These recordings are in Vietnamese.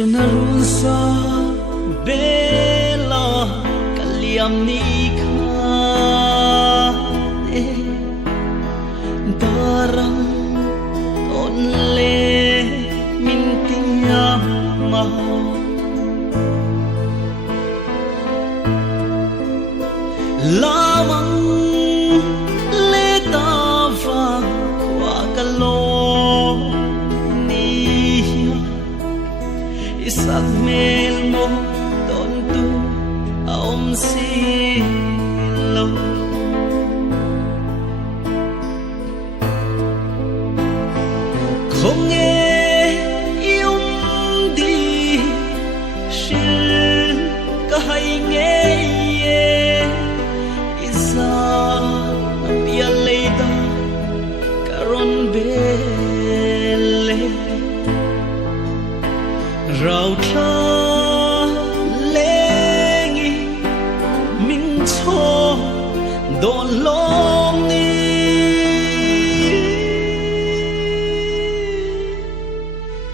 Narusa bela kaliam nikha darang onle mintiya ma lamang leta va kwa kalo isat mel mo don tu aom si lo không nghe yêu đi shil ka hay nghe isa pia leida karon bele rau tha lengi min cho don long ni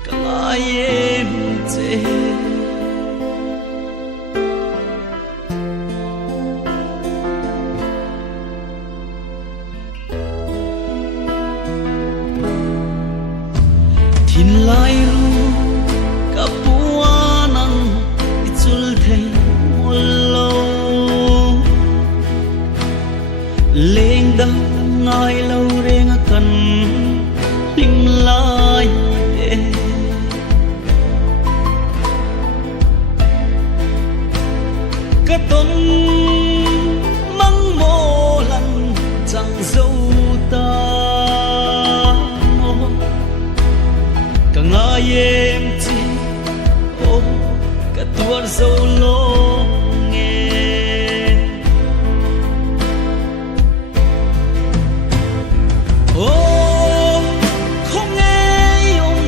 kai em te thin lai ru kapuanang ichul thei mollo leng da ngai lo reng kan lim lai ka ton mang mo lan chẳng dâu ta ka ngai em chi ô cả tuar dâu lo nghe ô không nghe ông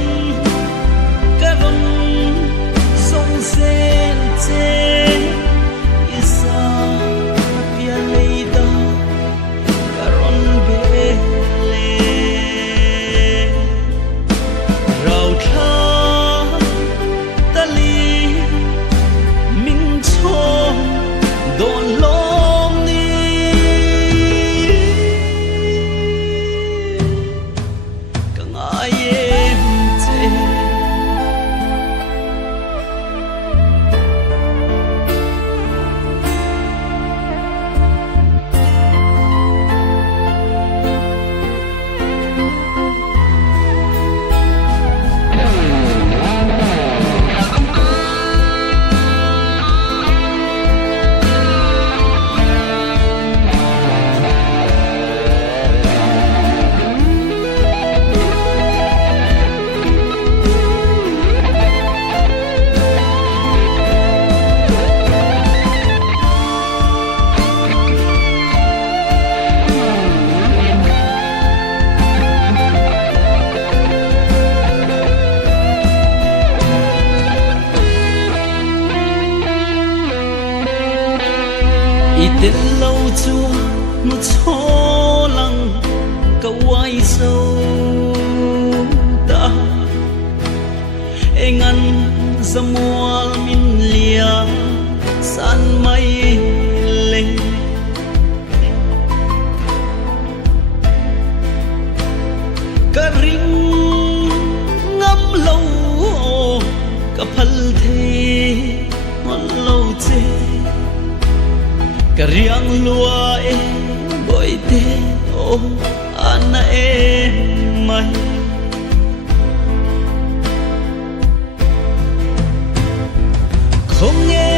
cả rong sông sen che isa pia leida cả rong bele rau tha don long ni ka ngai em te itel lâu chua một số lăng câu ai sâu ta anh ăn zamual min lia san mai lên cả ring ngắm lâu cả phal thế ngon lâu thế kariang lua e boy te o ana e mai không nghe